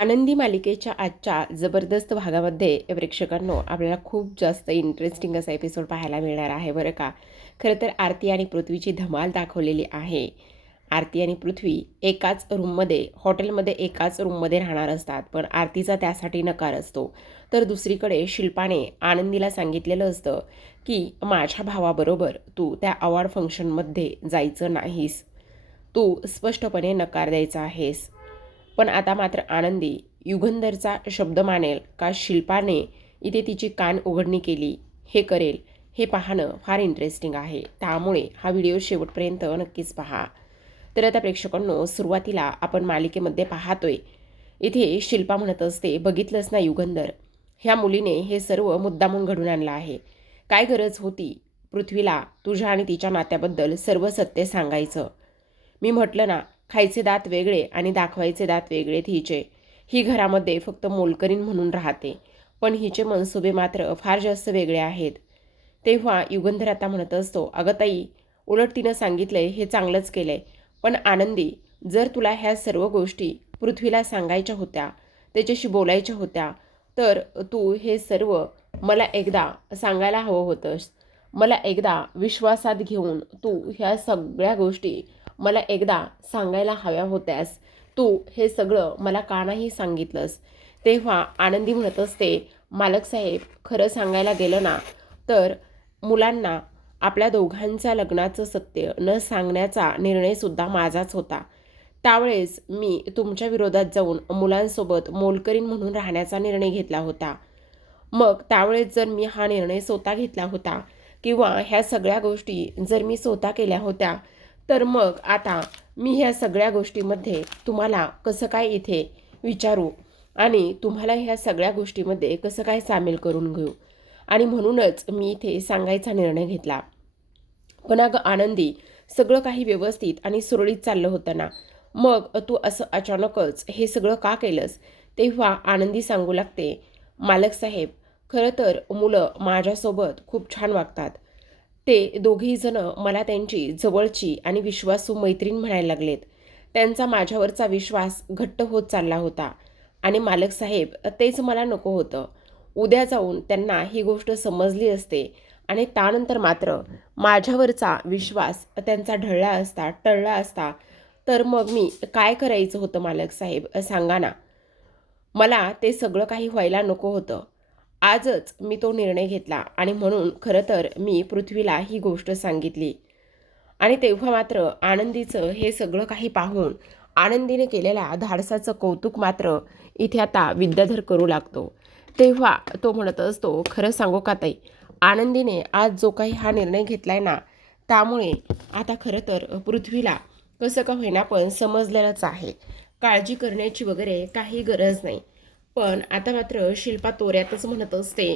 आनंदी मालिकेच्या आजच्या जबरदस्त भागामध्ये प्रेक्षकांनो आपल्याला खूप जास्त इंटरेस्टिंग असा एपिसोड पाहायला मिळणार आहे बरं का. खरं तर आरती आणि पृथ्वीची धमाल दाखवलेली आहे. आरती आणि पृथ्वी एकाच रूममध्ये हॉटेलमध्ये एकाच रूममध्ये राहणार असतात, पण आरतीचा त्यासाठी नकार असतो. तर दुसरीकडे शिल्पाने आनंदीला सांगितलेलं असतं की माझ्या भावाबरोबर तू त्या अवॉर्ड फंक्शनमध्ये जायचं नाहीस, तू स्पष्टपणे नकार द्यायचा आहेस. पण आता मात्र आनंदी युगंधरचा शब्द मानेल का शिल्पाने इथे तिची कान उघडणी केली, हे करेल, हे पाहणं फार इंटरेस्टिंग आहे. त्यामुळे हा व्हिडिओ शेवटपर्यंत नक्कीच पहा. तर आता प्रेक्षकांनो, सुरुवातीला आपण मालिकेमध्ये पाहतोय इथे शिल्पा म्हणत असते, बघितलंच ना युगंधर, ह्या मुलीने हे सर्व मुद्दामून घडून आणलं आहे. काय गरज होती पृथ्वीला तुझ्या आणि तिच्या नात्याबद्दल सर्व सत्य सांगायचं? मी म्हटलं ना, खायचे दात वेगळे आणि दाखवायचे दात वेगळे हिचे. ही घरामध्ये फक्त मोलकरीण म्हणून राहते, पण हिचे मनसुबे मात्र फार जास्त वेगळे आहेत. तेव्हा युगंधर आता म्हणत असतो, अगं ताई, उलट तिनं सांगितलंय हे चांगलंच केलंय. पण आनंदी, जर तुला ह्या सर्व गोष्टी पृथ्वीला सांगायच्या होत्या, त्याच्याशी बोलायच्या होत्या, तर तू हे सर्व मला एकदा सांगायला हवं होतंस. मला एकदा विश्वासात घेऊन तू ह्या सगळ्या गोष्टी मला एकदा सांगायला हव्या होत्यास. तू हे सगळं मला का नाही सांगितलंस? तेव्हा आनंदी म्हणत असते, मालक साहेब, खरं सांगायला गेलं ना, तर मुलांना आपल्या दोघांच्या लग्नाचं सत्य न सांगण्याचा निर्णयसुद्धा माझाच होता. त्यावेळेस मी तुमच्या विरोधात जाऊन मुलांसोबत मोलकरीण म्हणून राहण्याचा निर्णय घेतला होता. मग त्यावेळेस जर मी हा निर्णय स्वतः घेतला होता किंवा ह्या सगळ्या गोष्टी जर मी स्वतः केल्या होत्या, तर मग आता मी ह्या सगळ्या गोष्टीमध्ये तुम्हाला कसं काय इथे विचारू आणि तुम्हाला ह्या सगळ्या गोष्टीमध्ये कसं काय सामील करून घेऊ? आणि म्हणूनच मी इथे सांगायचा निर्णय घेतला. पण अगं आनंदी, सगळं काही व्यवस्थित आणि सुरळीत चाललं होतं ना, मग तू असं अचानकच हे सगळं का केलंस? तेव्हा आनंदी सांगू लागते, मालक साहेब, खरं तर मुलं माझ्यासोबत खूप छान वागतात. ते दोघेही जण मला त्यांची जवळची आणि विश्वासू मैत्रीण म्हणायला लागलेत. त्यांचा माझ्यावरचा विश्वास घट्ट होत चालला होता आणि मालक साहेब, तेच मला नको होतं. उद्या जाऊन त्यांना ही गोष्ट समजली असते आणि त्यानंतर मात्र माझ्यावरचा विश्वास त्यांचा टळला असता, तर मग मी काय करायचं होतं मालक साहेब, सांगा ना. मला ते सगळं काही व्हायला नको होतं. आजच मी तो निर्णय घेतला आणि म्हणून खरं तर मी पृथ्वीला ही गोष्ट सांगितली. आणि तेव्हा मात्र आनंदीचं हे सगळं काही पाहून आनंदीने केलेल्या धाडसाचं कौतुक मात्र इथे आता विद्याधर करू लागतो. तेव्हा तो म्हणत असतो, खरं सांगू का ताई, आनंदीने आज जो काही हा निर्णय घेतलाय ना, त्यामुळे आता खरं तर पृथ्वीला कसं का होईना पण समजलेलंच आहे. काळजी करण्याची वगैरे काही गरज नाही. पण आता मात्र शिल्पा तोऱ्यातच म्हणत असते,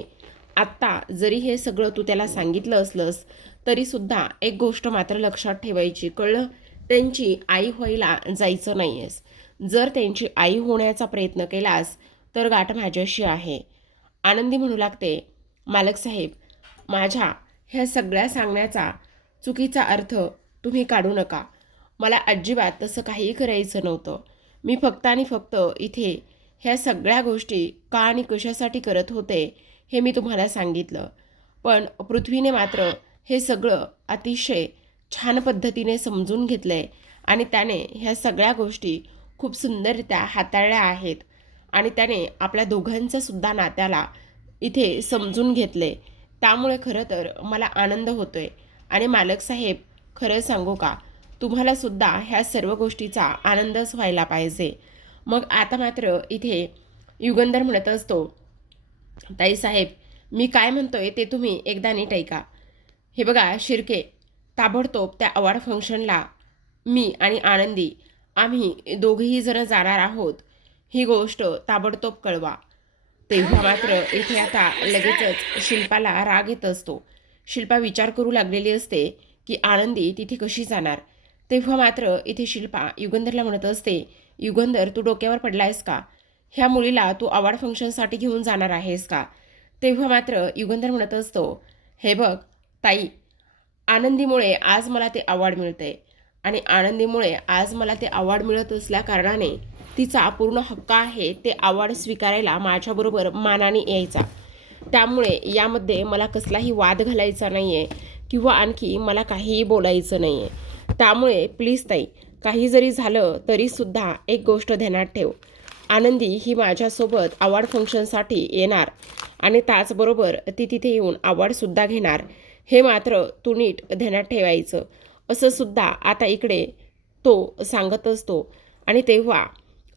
आत्ता जरी हे सगळं तू त्याला सांगितलं असलंस, तरीसुद्धा एक गोष्ट मात्र लक्षात ठेवायची, कळलं? त्यांची आई व्हायला जायचं नाही आहेस. जर त्यांची आई होण्याचा प्रयत्न केलास, तर गाठ माझ्याशी आहे. आनंदी म्हणू लागते, मालक साहेब, माझ्या ह्या सगळ्या सांगण्याचा चुकीचा अर्थ तुम्ही काढू नका. मला अजिबात तसं काहीही करायचं नव्हतं. मी फक्त आणि फक्त इथे ह्या सगळ्या गोष्टी का आणि कशासाठी करत होते हे मी तुम्हाला सांगितलं. पण पृथ्वीने मात्र हे सगळं अतिशय छान पद्धतीने समजून घेतलं आहे आणि त्याने ह्या सगळ्या गोष्टी खूप सुंदररित्या हाताळल्या आहेत आणि त्याने आपल्या दोघांच्यासुद्धा नात्याला इथे समजून घेतले. त्यामुळे खरं तर मला आनंद होतो आहे. आणि मालक साहेब, खरं सांगू का, तुम्हालासुद्धा ह्या सर्व गोष्टीचा आनंदच व्हायला पाहिजे. मग आता मात्र इथे युगंधर म्हणत असतो, ताईसाहेब, मी काय म्हणतोय ते तुम्ही एकदा नीट ऐका. हे बघा शिर्के, ताबडतोब त्या अवॉर्ड फंक्शनला मी आणि आनंदी आम्ही दोघेही जण जाणार आहोत. ही गोष्ट ताबडतोब कळवा. तेव्हा मात्र इथे आता लगेचच शिल्पाला राग येत असतो. शिल्पा विचार करू लागलेली असते की आनंदी तिथे कशी जाणार. तेव्हा मात्र इथे शिल्पा युगंधरला म्हणत असते, युगंधर, तू डोक्यावर पडलायस का? ह्या मुलीला तू अवॉर्ड फंक्शनसाठी घेऊन जाणार आहेस का? तेव्हा मात्र युगंधर म्हणत असतो, हे बघ ताई, आनंदीमुळे आज मला ते अवॉर्ड मिळतंय आणि आनंदीमुळे आज मला ते अवॉर्ड मिळत असल्या कारणाने तिचा पूर्ण हक्क आहे ते अवॉर्ड स्वीकारायला माझ्याबरोबर मानाने यायचा. त्यामुळे यामध्ये मला कसलाही वाद घालायचा नाही आहे किंवा आणखी मला काहीही बोलायचं नाही आहे. त्यामुळे प्लीज ताई, काही जरी झालं तरीसुद्धा एक गोष्ट ध्यानात ठेव, आनंदी ही माझ्यासोबत अवॉर्ड फंक्शनसाठी येणार आणि त्याचबरोबर ती तिथे येऊन अवॉर्डसुद्धा घेणार, हे मात्र तू नीट ध्यानात ठेवायचं, असं सुद्धा आता इकडे तो सांगत असतो. आणि तेव्हा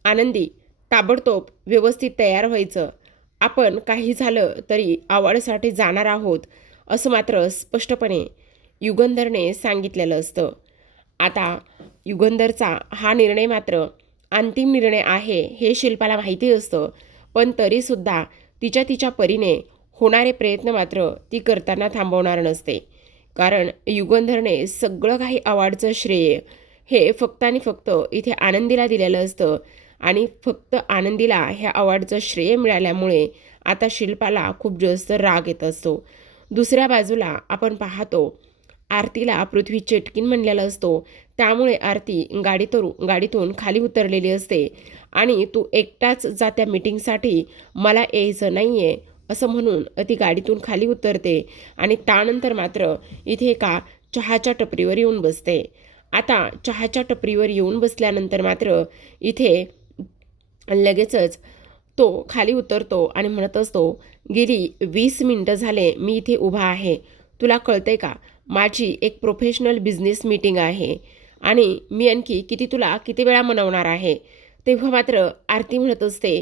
आनंदी ताबडतोब व्यवस्थित तयार व्हायचं, आपण काही झालं तरी अवॉर्डसाठी जाणार आहोत, असं मात्र स्पष्टपणे युगंधरने सांगितलेलं असतं. आता युगंधरचा हा निर्णय मात्र अंतिम निर्णय आहे हे शिल्पाला माहिती असतं, पण तरीसुद्धा तिच्या परीने होणारे प्रयत्न मात्र ती करताना थांबवणार नसते. कारण युगंधरने सगळं काही अवॉर्डचं श्रेय हे फक्त आणि फक्त इथे आनंदीला दिलेलं असतं आणि फक्त आनंदीला ह्या अवॉर्डचं श्रेय मिळाल्यामुळे आता शिल्पाला खूप जास्त राग येत असतो. दुसऱ्या बाजूला आपण पाहतो आरतीला पृथ्वी चेटकीन म्हणलेला असतो, त्यामुळे आरती गाडीतून खाली उतरलेली असते आणि तू एकटाच जा त्या मीटिंगसाठी, मला यायचं नाही आहे असं म्हणून ती गाडीतून खाली उतरते आणि त्यानंतर मात्र इथे एका चहाच्या टपरीवर येऊन बसते. आता चहाच्या टपरीवर येऊन बसल्यानंतर मात्र इथे लगेचच तो खाली उतरतो आणि म्हणत असतो, गेली 20 मिनिटं झाले मी इथे उभा आहे, तुला कळतंय का, माझी एक प्रोफेशनल बिझनेस मीटिंग आहे आणि मी आणखी किती वेळा मनवणार आहे. तेव्हा मात्र आरती म्हणत असते,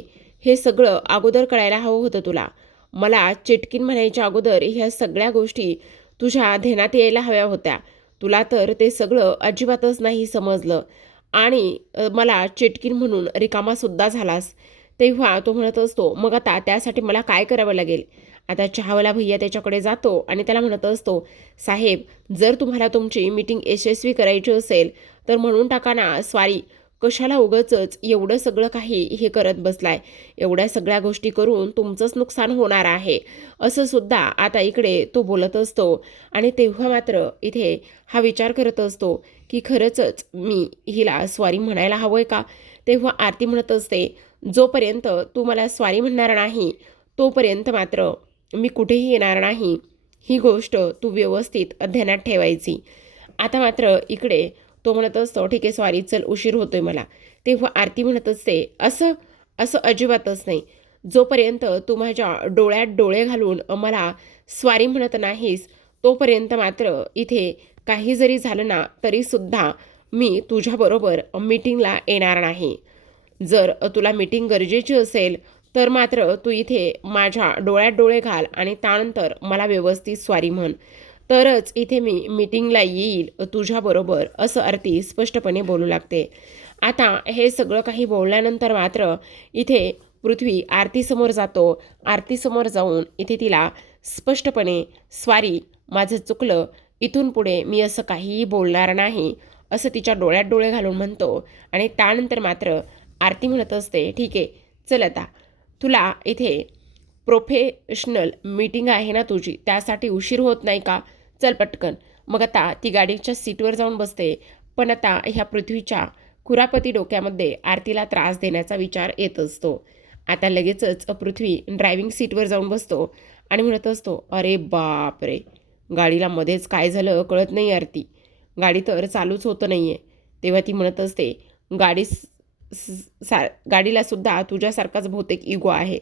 हे सगळं अगोदर कळायला हवं होतं तुला, मला चेटकीन म्हणायच्या अगोदर ह्या सगळ्या गोष्टी तुझ्या ध्यानात यायला हव्या होत्या. तुला तर ते सगळं अजिबातच नाही समजलं आणि मला चेटकीन म्हणून रिकामासुद्धा झालास. तेव्हा तो म्हणत असतो, मग आता त्यासाठी मला काय करावं लागेल. आता चहावाला भैया त्याच्याकडे जातो आणि त्याला म्हणत असतो, साहेब, जर तुम्हाला तुमची मीटिंग यशस्वी करायची असेल तर म्हणून टाका ना, स्वारी, कशाला उगाचच एवढं सगळं काही हे करत बसलाय, एवढ्या सगळ्या गोष्टी करून तुमचंच नुकसान होणार आहे, असं सुद्धा आता इकडे तो बोलत असतो. आणि तेव्हा मात्र इथे हा विचार करत असतो की खरंच मी हिला स्वारी म्हणायला हवंय का. तेव्हा आरती म्हणत असते, जोपर्यंत तू मला स्वारी म्हणणार नाही तोपर्यंत मात्र मी कुठेही येणार नाही, ही गोष्ट तू व्यवस्थित ध्यानात ठेवायची. आता मात्र इकडे तो म्हणत असतो, ठीक आहे स्वारी, चल उशीर होतोय मला. तेव्हा आरती म्हणत असते, असं असं अजिबातच नाही, जोपर्यंत तू माझ्या डोळ्यात डोळे घालून मला स्वारी म्हणत नाहीस तोपर्यंत मात्र इथे काही जरी झालं ना तरीसुद्धा मी तुझ्याबरोबर मीटिंगला येणार नाही. जर तुला मीटिंग गरजेची असेल तर मात्र तू इथे माझ्या डोळ्यात डोळे घाल आणि त्यानंतर मला व्यवस्थित स्वारी म्हण, तरच इथे मी मीटिंगला येईल तुझ्याबरोबर, असं आरती स्पष्टपणे बोलू लागते. आता हे सगळं काही बोलल्यानंतर मात्र इथे पृथ्वी आरतीसमोर जातो. आरतीसमोर जाऊन इथे तिला स्पष्टपणे, स्वारी, माझं चुकलं, इथून पुढे मी असं काहीही बोलणार नाही, असं तिच्या डोळ्यात डोळे घालून म्हणतो. आणि त्यानंतर मात्र आरती म्हणत असते, ठीक आहे, चल आता तुला इथे प्रोफेशनल मीटिंग आहे ना तुझी, त्यासाठी उशीर होत नाही का, चल पटकन. मग आता ती गाडीच्या सीटवर जाऊन बसते. पण आता ह्या पृथ्वीच्या कुरापती डोक्यामध्ये आरतीला त्रास देण्याचा विचार येत असतो. आता लगेचच पृथ्वी ड्रायव्हिंग सीटवर जाऊन बसतो आणि म्हणत असतो, अरे बाप रे, गाडीला मध्येच काय झालं कळत नाही आरती, गाडी तर चालूच होतं नाही आहे. तेव्हा ती म्हणत असते, गाडीला सुद्धा तुझ्यासारखाच बहुतेक इगो आहे.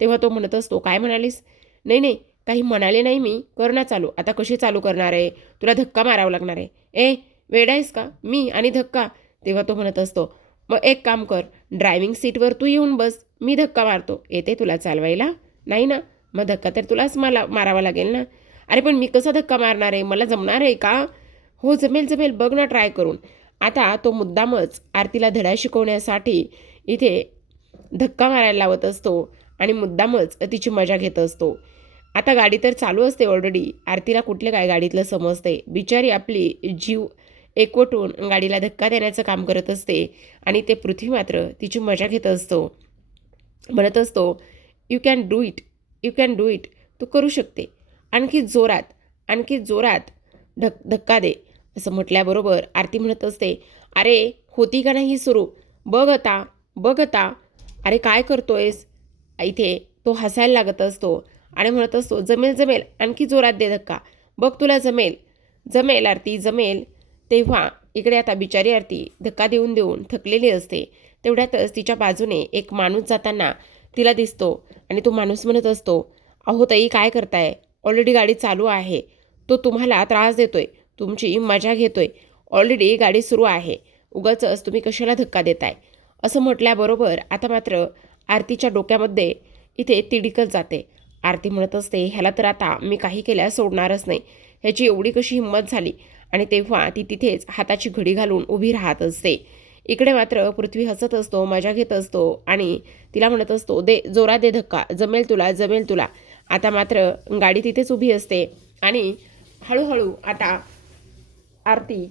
तेव्हा तो म्हणत असतो, काय म्हणालीस. नाही नाही, काही म्हणाले नाही मी, कर ना चालू. आता कशी चालू करणार आहे, तुला धक्का मारावा लागणार आहे. वेडा आहेस का, मी आणि धक्का. तेव्हा तो म्हणत असतो, मग एक काम कर, ड्रायव्हिंग सीटवर तू येऊन बस, मी धक्का मारतो. येते तुला चालवायला. नाही ना, मग धक्का तर तुलाच मारावा लागेल ना. अरे पण मी कसा धक्का मारणार आहे, मला जमणार आहे का. हो जमेल जमेल, बघ ना ट्राय करून. आता तो मुद्दामच आरतीला धडा शिकवण्यासाठी इथे धक्का मारायला लावत असतो आणि मुद्दामच तिची मजा घेत असतो. आता गाडी तर चालू असते ऑलरेडी, आरतीला कुठले काय गाडीतलं समजते, बिचारी आपली जीव एकवटून गाडीला धक्का देण्याचं काम करत असते आणि ते पृथ्वी मात्र तिची मजा घेत असतो. म्हणत असतो, you can do it, you can do it, तू करू शकते, आणखी जोरात धक्का दे. असं म्हटल्याबरोबर आरती म्हणत असते, अरे होती का नाही सुरू, बघ आता बघ आता, अरे काय करतोयस? इथे तो हसायला लागत असतो आणि म्हणत असतो, जमेल जमेल, आणखी जोरात दे धक्का, बघ तुला जमेल. जमेल आरती जमेल. तेव्हा इकडे आता बिचारी आरती धक्का देऊन देऊन थकलेली असते. तेवढ्यातच तिच्या बाजूने एक माणूस जाताना तिला दिसतो आणि तो माणूस म्हणत असतो, अहो ताई काय करताय? ऑलरेडी गाडी चालू आहे. तो तुम्हाला त्रास देतोय, तुमची मजा घेतोय. ऑलरेडी गाडी सुरू आहे. उगाचच तुम्ही कशाला धक्का देताय? असं म्हटल्याबरोबर आता मात्र आरतीच्या डोक्यामध्ये इथे तिडीकच जाते. आरती म्हणत असते, ह्याला तर आता मी काही केल्यास सोडणारच नाही. ह्याची एवढी कशी हिंमत झाली? आणि तेव्हा ती तिथेच हाताची घडी घालून उभी राहत असते. इकडे मात्र पृथ्वी हसत असतो, मजा घेत असतो आणि तिला म्हणत असतो, दे जोरात दे धक्का, जमेल तुला जमेल तुला. आता मात्र गाडी तिथेच उभी असते आणि हळूहळू आता आरती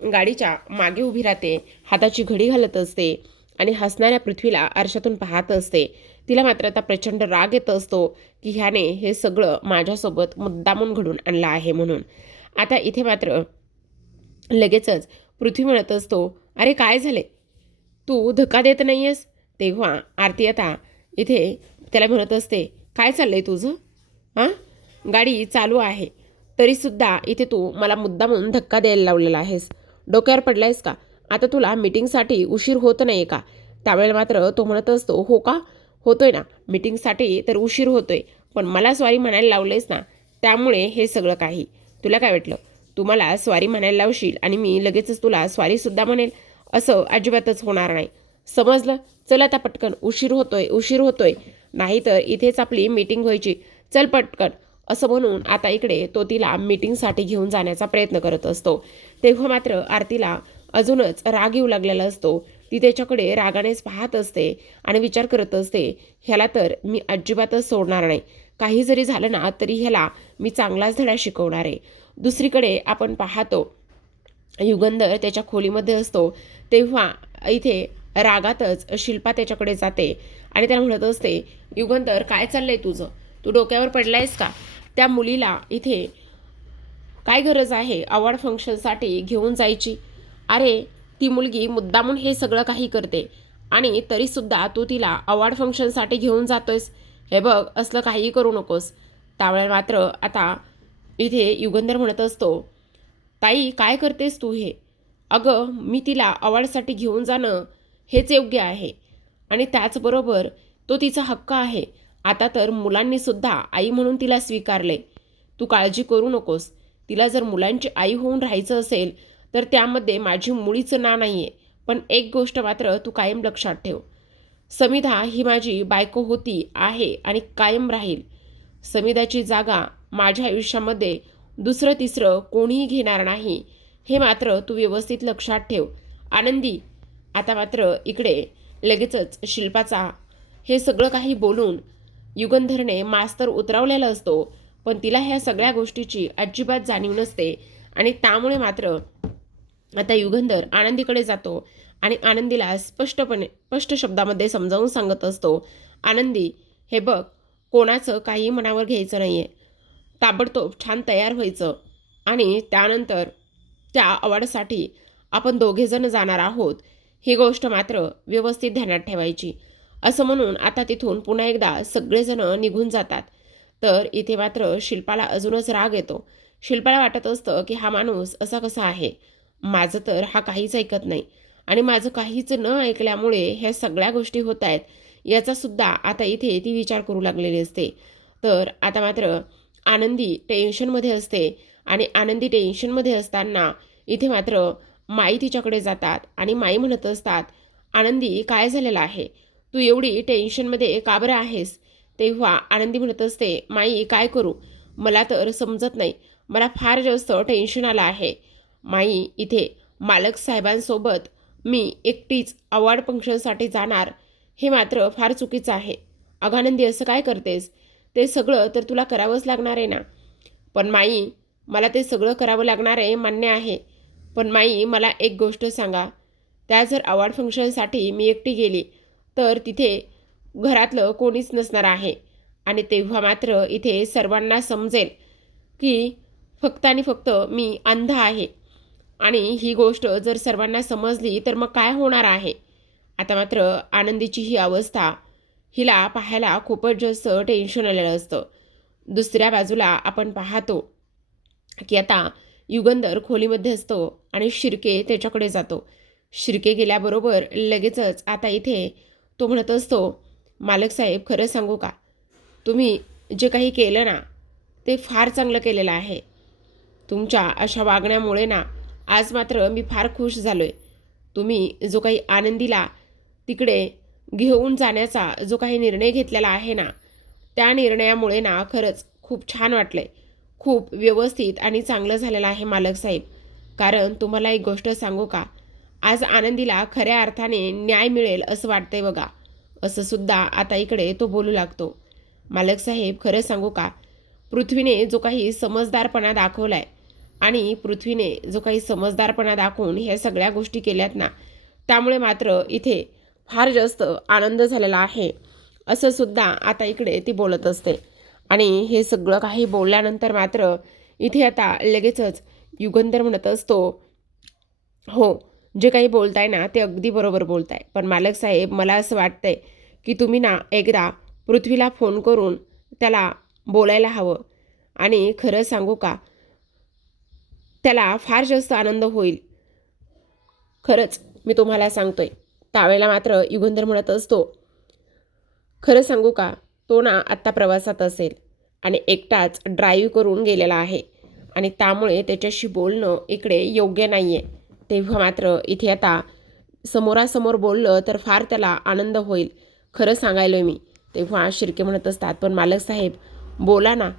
गाडीच्या मागे उभी राहते, हाताची घडी घालत असते आणि हसणाऱ्या पृथ्वीला आरशातून पाहत असते. तिला मात्र आता प्रचंड राग येत असतो की ह्याने हे सगळं माझ्यासोबत मुद्दामून घडून आणलं आहे म्हणून. आता इथे मात्र लगेचच पृथ्वी म्हणत असतो, अरे काय झाले? तू धक्का देत नाही आहेस? तेव्हा आरती आता इथे त्याला म्हणत असते, काय चाललंय तुझं? हां, गाडी चालू आहे तरीसुद्धा इथे तू मला मुद्दामून धक्का द्यायला लावलेला आहेस. डोक्यावर पडलायस का? आता तुला मीटिंगसाठी उशीर होत नाही का? त्यावेळेला मात्र तो म्हणत असतो, हो का? होतोय ना, मीटिंगसाठी तर उशीर होतोय, पण मला स्वारी म्हणायला लावलेस ना, त्यामुळे हे सगळं काही. तुला काय वाटलं, तू मला स्वारी म्हणायला लावशील आणि मी लगेचच तुला स्वारीसुद्धा म्हणेल? असं अजिबातच होणार नाही, समजलं? चल आता पटकन, उशीर होतोय उशीर होतोय, नाहीतर इथेच आपली मीटिंग व्हायची. चल पटकन. असं म्हणून आता इकडे तो तिला मीटिंगसाठी घेऊन जाण्याचा प्रयत्न करत असतो. तेव्हा मात्र आरतीला अजूनच राग येऊ लागलेला असतो. ती त्याच्याकडे रागानेच पाहत असते आणि विचार करत असते, ह्याला तर मी अजिबातच सोडणार नाही. काही जरी झालं ना तरी ह्याला मी चांगलाच धडा शिकवणार आहे. दुसरीकडे आपण पाहतो युगंधर त्याच्या खोलीमध्ये असतो. तेव्हा इथे रागातच शिल्पा त्याच्याकडे जाते आणि त्याला म्हणत असते, युगंधर काय चाललंय तुझं? तू डोक्यावर पडलायस का? त्या मुलीला इथे काय गरज आहे अवॉर्ड फंक्शनसाठी घेऊन जायची? अरे ती मुलगी मुद्दामून हे सगळं काही करते आणि तरीसुद्धा तू तिला अवॉर्ड फंक्शनसाठी घेऊन जातोयस. हे बघ, असलं काहीही करू नकोस. त्यावेळेला मात्र आता इथे युगंधर म्हणत असतो, ताई काय करतेस तू हे? अगं मी तिला अवॉर्डसाठी घेऊन जाणं हेच योग्य आहे आणि त्याचबरोबर तो तिचा हक्क आहे. आता तर मुलांनीसुद्धा आई म्हणून तिला स्वीकारले. तू काळजी करू नकोस. तिला जर मुलांची आई होऊन राहायचं असेल तर त्यामध्ये माझी मुळीचं ना नाही आहे. पण एक गोष्ट मात्र तू कायम लक्षात ठेव, समिधा ही माझी बायको होती, आहे आणि कायम राहील. समिधाची जागा माझ्या आयुष्यामध्ये दुसरं तिसरं कोणीही घेणार नाही, हे मात्र तू व्यवस्थित लक्षात ठेव. आनंदी. आता मात्र इकडे लगेचच शिल्पाचा हे सगळं काही बोलून युगंधरने मास्तर उतरवलेला असतो, पण तिला ह्या सगळ्या गोष्टीची अजिबात जाणीव नसते आणि त्यामुळे मात्र आता युगंधर आनंदीकडे जातो आणि आनंदीला स्पष्ट शब्दामध्ये समजावून सांगत असतो, आनंदी हे बघ, कोणाचं काही मनावर घ्यायचं नाही आहे. ताबडतोब छान तयार व्हायचं आणि त्यानंतर त्या अवॉर्डसाठी आपण दोघेजण जाणार आहोत, ही गोष्ट मात्र व्यवस्थित ध्यानात ठेवायची. असं म्हणून आता तिथून पुन्हा एकदा सगळेजण निघून जातात. तर इथे मात्र शिल्पाला अजूनच राग येतो. शिल्पाला वाटत असतं की हा माणूस असा कसा आहे, माझं तर हा काहीच ऐकत नाही आणि माझं काहीच न ऐकल्यामुळे ह्या सगळ्या गोष्टी होत आहेत, याचासुद्धा आता इथे ती विचार करू लागलेली असते. तर आता मात्र आनंदी टेन्शनमध्ये असते आणि आनंदी टेन्शनमध्ये असताना इथे मात्र माई तिच्याकडे जातात आणि माई म्हणत असतात, आनंदी काय झालेलं आहे? तू एवढी टेन्शनमध्ये का बरं आहेस? तेव्हा आनंदी म्हणत असते, माई काय करू, मला तर समजत नाही, मला फार जास्त टेन्शन आलं आहे. माई इथे मालक साहेबांसोबत मी एकटीच अवॉर्ड फंक्शनसाठी जाणार, हे मात्र फार चुकीचं आहे. अगं आनंदी असं काय करतेस? ते सगळं तर तुला करावंच लागणार आहे ना. पण माई मला ते सगळं करावं लागणार आहे मान्य आहे, पण माई मला एक गोष्ट सांगा, त्या जर अवॉर्ड फंक्शनसाठी मी एकटी गेली तर तिथे घरातलं कोणीच नसणार आहे आणि तेव्हा मात्र इथे सर्वांना समजेल की फक्त आणि फक्त मी अंध आहे आणि ही गोष्ट जर सर्वांना समजली तर मग काय होणार आहे? आता मात्र आनंदीची ही अवस्था हिला पाहायला खूपच जास्त टेन्शन आलेलं असतं. दुसऱ्या बाजूला आपण पाहतो की आता युगंधर खोलीमध्ये असतो आणि शिर्के त्याच्याकडे जातो. शिर्के गेल्याबरोबर लगेचच आता इथे तो म्हणत असतो, मालक साहेब खरं सांगू का, तुम्ही जे काही केलं ना ते फार चांगलं केलेलं आहे. तुमच्या अशा वागण्यामुळे ना आज मात्र मी फार खुश झालो आहे. तुम्ही जो काही आनंदीला तिकडे घेऊन जाण्याचा जो काही निर्णय घेतलेला आहे ना, त्या निर्णयामुळे ना खरंच खूप छान वाटलं आहे. खूप व्यवस्थित आणि चांगलं झालेलं आहे मालक साहेब. कारण तुम्हाला एक गोष्ट सांगू का, आज आनंदीला खऱ्या अर्थाने न्याय मिळेल असं वाटतंय बघा. असं सुद्धा आता इकडे तो बोलू लागतो. मालक साहेब खरं सांगू का, पृथ्वीने जो काही समजदारपणा दाखवलाय आणि पृथ्वीने जो काही समजदारपणा दाखवून ह्या सगळ्या गोष्टी केल्यात ना, त्यामुळे मात्र इथे फार जास्त आनंद झालेला आहे असं सुद्धा आता इकडे ती बोलत असते. आणि हे सगळं काही बोलल्यानंतर मात्र इथे आता लगेचच युगंधर म्हणत असतो, हो जे काही बोलताय ना ते अगदी बरोबर बोलताय, पण मालक साहेब मला असं वाटतंय की तुम्ही ना एकदा पृथ्वीला फोन करून त्याला बोलायला हवं. आणि खरं सांगू का, त्याला फार जास्त आनंद होईल. खरंच मी तुम्हाला सांगतोय. त्यावेळेला मात्र युगंधर म्हणत असतो, खरं सांगू का, तो ना आत्ता प्रवासात असेल आणि एकटाच ड्राईव्ह करून गेलेला आहे आणि त्यामुळे त्याच्याशी बोलणं इकडे योग्य नाही आहे. तेव्हा मात्र इथे आता समोरासमोर बोललं तर फार त्याला आनंद होईल. खरं सांगायलोय मी. तेव्हा शिर्के म्हणत असतात, पण मालक साहेब बोला ना,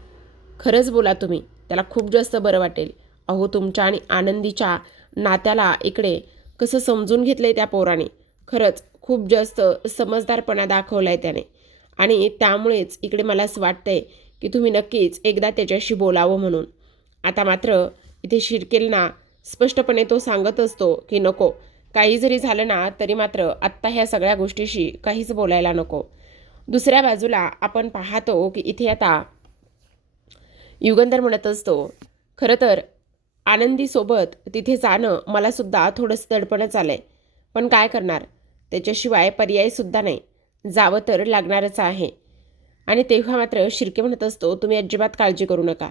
खरंच बोला तुम्ही, त्याला खूप जास्त बरं वाटेल. अहो तुमच्या आणि आनंदीच्या नात्याला इकडे कसं समजून घेतलंय त्या पोराने. खरंच खूप जास्त समजदारपणा दाखवलाय त्याने आणि त्यामुळेच इकडे मला असं वाटतंय की तुम्ही नक्कीच एकदा त्याच्याशी बोलावं म्हणून. आता मात्र इथे शिर्केला स्पष्टपणे तो सांगत असतो की नको, काही जरी झालं ना तरी मात्र आत्ता ह्या सगळ्या गोष्टीशी काहीच बोलायला नको. दुसऱ्या बाजूला आपण पाहतो की इथे आता युगंधर म्हणत असतो, खरं तर आनंदीसोबत तिथे जाणं मला सुद्धा थोडंसं दडपणच आलंय, पण काय करणार, त्याच्याशिवाय पर्यायसुद्धा नाही, जावं तर लागणारच आहे. आणि तेव्हा मात्र शिर्के म्हणत असतो, तुम्ही अजिबात काळजी करू नका,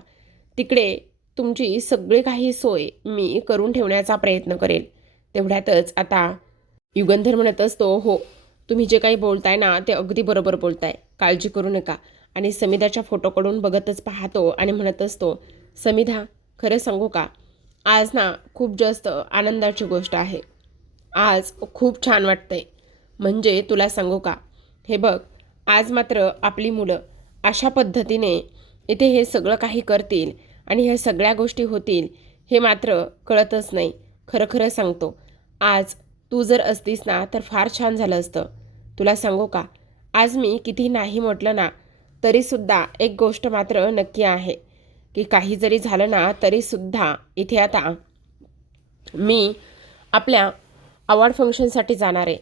तिकडे तुमची सगळी काही सोय मी करून ठेवण्याचा प्रयत्न करेल. तेवढ्यातच आता युगंधर म्हणत असतो, हो तुम्ही जे काही बोलताय ना ते अगदी बरोबर बोलताय, काळजी करू नका. आणि समिधाच्या फोटोकडून बघतच पाहतो आणि म्हणत असतो, समिधा खरं सांगू का, आज ना खूप जास्त आनंदाची गोष्ट आहे. आज खूप छान वाटतंय. म्हणजे तुला सांगू का, हे बघ, आज मात्र आपली मुलं अशा पद्धतीने इथे हे सगळं काही करतील आणि ह्या सगळ्या गोष्टी होतील हे मात्र कळतच नाही. खरं खरं सांगतो, आज तू जर असतीस ना तर फार छान झालं असतं. तुला सांगू का, आज मी किती नाही म्हटलं ना तरीसुद्धा एक गोष्ट मात्र नक्की आहे की काही जरी झालं ना तरीसुद्धा इथे आता मी आपल्या अवॉर्ड फंक्शनसाठी जाणार आहे.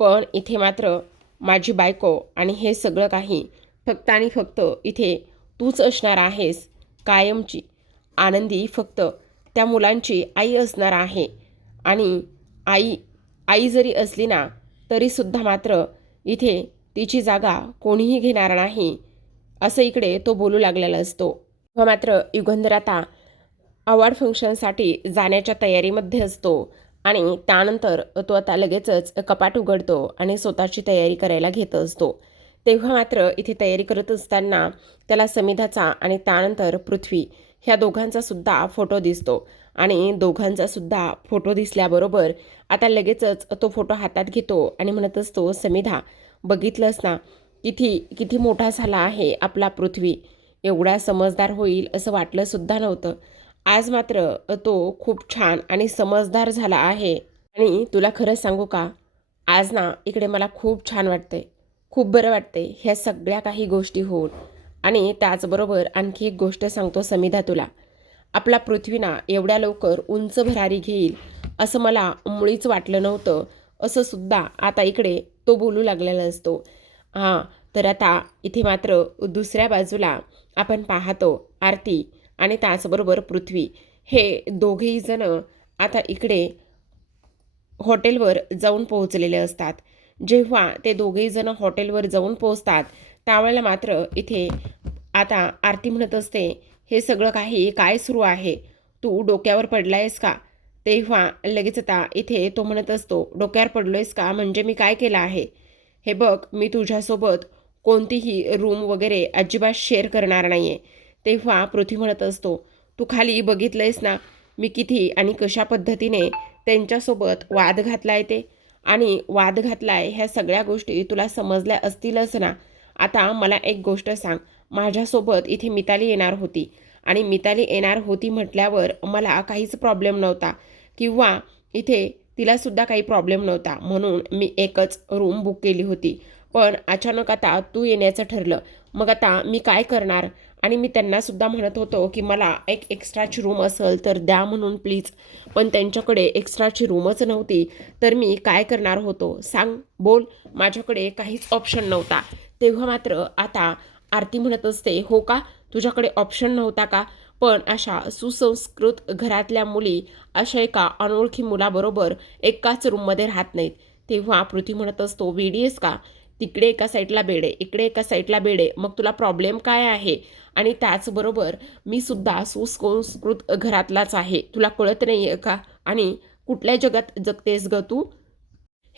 पण इथे मात्र माझी बायको आणि हे सगळं काही फक्त आणि फक्त इथे तूच असणार आहेस कायमची. आनंदी फक्त त्या मुलांची आई असणार आहे आणि आई आई जरी असली ना तरीसुद्धा मात्र इथे तिची जागा कोणीही घेणार नाही, असं इकडे तो बोलू लागलेला असतो. व मात्र युगंधर आता अवॉर्ड फंक्शनसाठी जाण्याच्या तयारीमध्ये असतो आणि त्यानंतर तो आता लगेचच कपाट उघडतो आणि स्वतःची तयारी करायला घेत असतो. तेव्हा मात्र इथे तयारी करत असताना त्याला समिधाचा आणि त्यानंतर पृथ्वी ह्या दोघांचा सुद्धा फोटो दिसतो आणि दोघांचा सुद्धा फोटो दिसल्याबरोबर आता लगेचच तो फोटो हातात घेतो आणि म्हणत असतो, समिधा बघितलंस ना, किती किती मोठा झाला आहे आपला पृथ्वी. एवढा समजदार होईल असं वाटलं सुद्धा नव्हतं. आज मात्र तो खूप छान आणि समजदार झाला आहे. आणि तुला खरं सांगू का, आज ना इकडे मला खूप छान वाटतंय, खूप बरं वाटतंय ह्या सगळ्या काही गोष्टी होऊन. आणि त्याचबरोबर आणखी एक गोष्ट सांगतो समिधा तुला, आपला पृथ्वी ना एवढ्या लवकर उंच भरारी घेईल असं मला मुळीच वाटलं नव्हतं, असं सुद्धा आता इकडे तो बोलू लागलेला असतो. हां, तर आता इथे मात्र दुसऱ्या बाजूला आपण पाहतो आरती आणि त्याचबरोबर पृथ्वी हे दोघेही जण आता इकडे हॉटेलवर जाऊन पोहोचलेले असतात. जेव्हा ते दोघेही जण हॉटेलवर जाऊन पोहोचतात त्यावेळेला मात्र इथे आता आरती म्हणत असते, हे सगळं काही काय सुरू आहे? तू डोक्यावर पडलायस का? तेव्हा लगेच आता इथे तो म्हणत असतो, डोक्यावर पडलोयस का? म्हणजे मी काय केलं आहे? हे बघ, मी तुझ्यासोबत कोणतीही रूम वगैरे अजिबात शेअर करणार नाही आहे. तेव्हा पृथ्वी म्हणत असतो, तू खाली बघितलंयस ना मी किती आणि कशा पद्धतीने त्यांच्यासोबत वाद घातलाय ते, आणि वाद घातलाय ह्या सगळ्या गोष्टी तुला समजल्या असतीलच ना. आता मला एक गोष्ट सांग, माझ्यासोबत इथे मिताली येणार होती आणि मिताली येणार होती म्हटल्यावर मला काहीच प्रॉब्लेम नव्हता किंवा इथे तिलासुद्धा काही प्रॉब्लेम नव्हता, म्हणून मी एकच रूम बुक केली होती. पण अचानक आता तू येण्याचं ठरलं, मग आता मी काय करणार? आणि मी त्यांनासुद्धा म्हणत होतो की मला एक एक्स्ट्राची रूम असेल तर द्या म्हणून प्लीज, पण त्यांच्याकडे एक्स्ट्राची रूमच नव्हती, तर मी काय करणार होतो सांग? बोल. माझ्याकडे काहीच ऑप्शन नव्हता. तेव्हा मात्र आता आरती म्हणत असते, हो का, तुझ्याकडे ऑप्शन नव्हता का? पण अशा सुसंस्कृत घरातल्या मुली अशा एका अनोळखी मुलाबरोबर एकाच रूममध्ये राहत नाहीत. तेव्हा पृथ्वी म्हणत असतो, वेडी आहेस का? तिकडे एका साईडला बेड आहे, इकडे एका साईडला बेड आहे, मग तुला प्रॉब्लेम काय आहे? आणि त्याचबरोबर मी सुद्धा सुसंस्कृत घरातलाच आहे, तुला कळत नाही आहे का? आणि कुठल्या जगात जगतेस ग तू?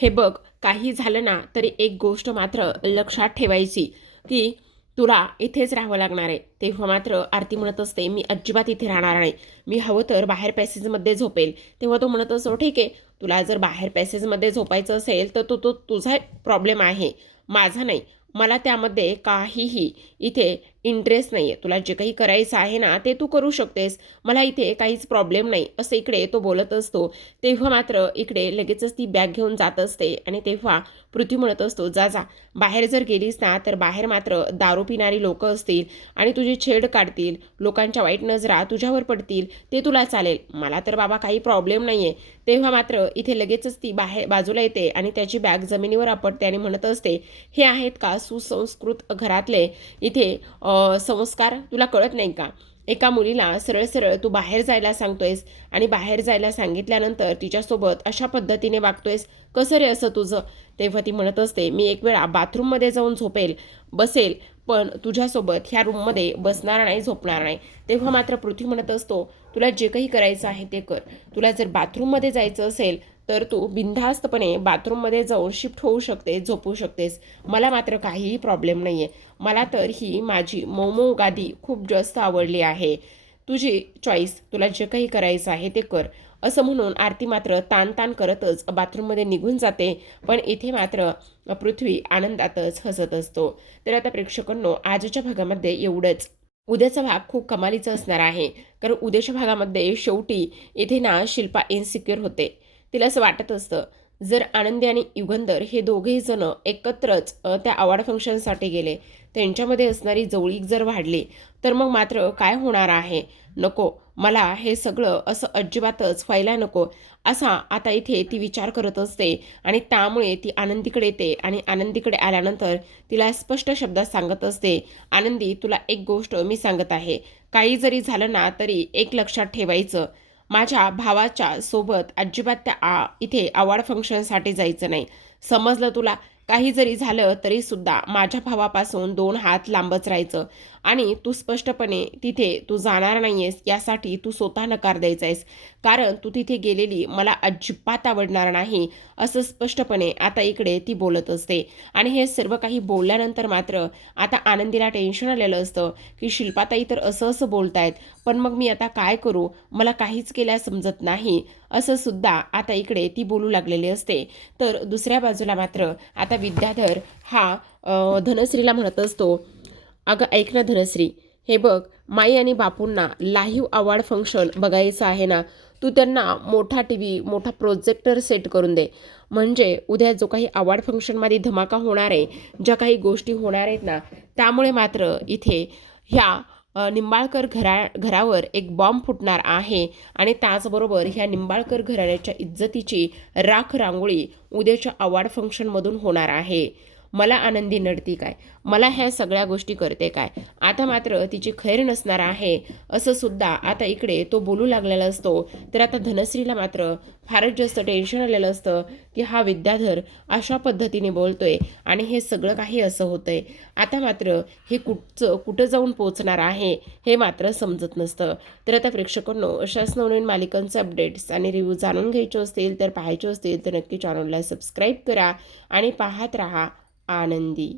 हे बघ, काही झालं ना तरी एक गोष्ट मात्र लक्षात ठेवायची की तुला इथेच राहावं लागणार आहे. तेव्हा मात्र आरती म्हणत असते, मी अजिबात इथे राहणार नाही, मी हवं तर बाहेर पॅसेजमध्ये झोपेल. तेव्हा तो म्हणत असतो, ठीक आहे, तुला जर बाहेर पॅसेजमध्ये झोपायचं असेल तर तो तो तुझा प्रॉब्लेम आहे, माझा नाही. मला त्यामध्ये काहीही इथे इंटरेस्ट नाही आहे. तुला जे काही करायचं आहे ना ते तू करू शकतेस, मला इथे काहीच प्रॉब्लेम नाही, असं इकडे तो बोलत असतो. तेव्हा मात्र इकडे लगेचच ती बॅग घेऊन जात असते आणि तेव्हा पृथ्वी म्हणत असतो, जा जा, बाहेर जर गेलीस ना तर बाहेर मात्र दारू पिणारी लोकं असतील आणि तुझी छेड काढतील, लोकांच्या वाईट नजरा तुझ्यावर पडतील, ते तुला चालेल, मला तर बाबा काही प्रॉब्लेम नाही आहे. तेव्हा मात्र इथे लगेचच ती बाहेर बाजूला येते आणि त्याची बॅग जमिनीवर आपटते आणि म्हणत असते, हे आहेत का सुसंस्कृत घरातले इथे संस्कार? तुला कळत नाही का? एका मुलीला सरळ सरळ तू बाहेर जायला सांगतोयस आणि बाहेर जायला सांगितल्यानंतर तिच्यासोबत अशा पद्धतीने वागतोयस, कसं रे असं तुझं? तेव्हा ती म्हणत असते, मी एक वेळा बाथरूममध्ये जाऊन झोपेल, बसेल, पण तुझ्यासोबत ह्या रूममध्ये बसणार नाही, झोपणार नाही. तेव्हा मात्र पृथ्वी म्हणत असतो, तुला जे काही करायचं आहे ते कर. तुला जर बाथरूममध्ये जायचं असेल तर तू बिनधास्तपणे बाथरूममध्ये जाऊन शिफ्ट होऊ शकतेस, झोपू शकतेस, मला मात्र काहीही प्रॉब्लेम नाही आहे. मला तर ही माझी मोमो गादी खूप जास्त आवडली आहे. तुझी चॉईस, तुला जे काही करायचं आहे ते कर, असं म्हणून आरती मात्र ताणताण करतच बाथरूममध्ये निघून जाते. पण इथे मात्र पृथ्वी आनंदातच हसत असतो. तर आता प्रेक्षकांनो, आजच्या भागामध्ये एवढंच. उद्याचा भाग खूप कमालीचा असणार आहे, कारण उद्याच्या भागामध्ये शेवटी इथे ना शिल्पा इन्सिक्युअर होते. तिला असं वाटत असतं, जर आनंदी आणि युगंधर हे दोघेही जण एकत्रच त्या अवॉर्ड फंक्शनसाठी गेले, त्यांच्यामध्ये असणारी जवळीक जर वाढली तर मग मात्र काय होणार आहे? नको, मला हे सगळं असं अजिबातच व्हायला नको, असा आता इथे ती विचार करत असते. आणि त्यामुळे ती आनंदीकडे येते आणि आनंदीकडे आल्यानंतर तिला स्पष्ट शब्दात सांगत असते, आनंदी, तुला एक गोष्ट मी सांगत आहे, काही जरी झालं ना तरी एक लक्षात ठेवायचं, माझ्या भावाच्या सोबत अजिबात त्या इथे अवॉर्ड फंक्शनसाठी जायचं नाही, समजलं तुला? काही जरी झालं तरी सुद्धा माझ्या भावापासून 2 हात लांबच राहायचं, आणि तू स्पष्टपणे तिथे तू जाणार नाहीयेस यासाठी तू स्वतः नकार द्यायचा आहेस, कारण तू तिथे गेलेली मला अजिबात आवडणार नाही, असं स्पष्टपणे आता इकडे ती बोलत असते. आणि हे सर्व काही बोलल्यानंतर मात्र आता आनंदीला टेन्शन आलेलं असतं की शिल्पाताई तर असं असं बोलतायत, पण मग मी आता काय करू, मला काहीच केल्या समजत नाही, असं सुद्धा आता इकडे ती बोलू लागलेली असते. तर दुसऱ्या बाजूला मात्र आता विद्याधर हा धनश्रीला म्हणत असतो, अगं ऐक ना धनश्री, हे बघ, माई आणि बापूंना लाईव्ह अवॉर्ड फंक्शन बघायचं आहे ना, तू त्यांना मोठा टी व्ही, मोठा प्रोजेक्टर सेट करून दे, म्हणजे उद्या जो काही अवॉर्ड फंक्शनमध्ये धमाका होणार आहे, ज्या काही गोष्टी होणार आहेत ना, त्यामुळे मात्र इथे ह्या निंबाळकर घरावर एक बॉम्ब फुटणार आहे आणि त्याचबरोबर ह्या निंबाळकर घराण्याच्या इज्जतीची राख रांगोळी उद्याच्या अवॉर्ड फंक्शनमधून होणार आहे. मला आनंदी नडती काय, मला ह्या सगळ्या गोष्टी करते काय, आता मात्र तिची खैर नसणार आहे असं सुद्धा आता इकडे तो बोलू लागलेला असतो. तर आता धनश्रीला मात्र फारच जास्त टेन्शन आलेलं असतं की हा विद्याधर अशा पद्धतीने बोलतोय आणि हे सगळं काही असं होतंय. आता मात्र हे कुठं जाऊन पोचणार आहे हे मात्र समजत नसतं. तर आता प्रेक्षकांनो, अशाच नवनवीन मालिकांचे अपडेट्स आणि रिव्ह्यू जाणून घ्यायचे असतील तर पाहायचे असतील तर नक्की चॅनलला सबस्क्राईब करा आणि पाहत राहा आनंदी.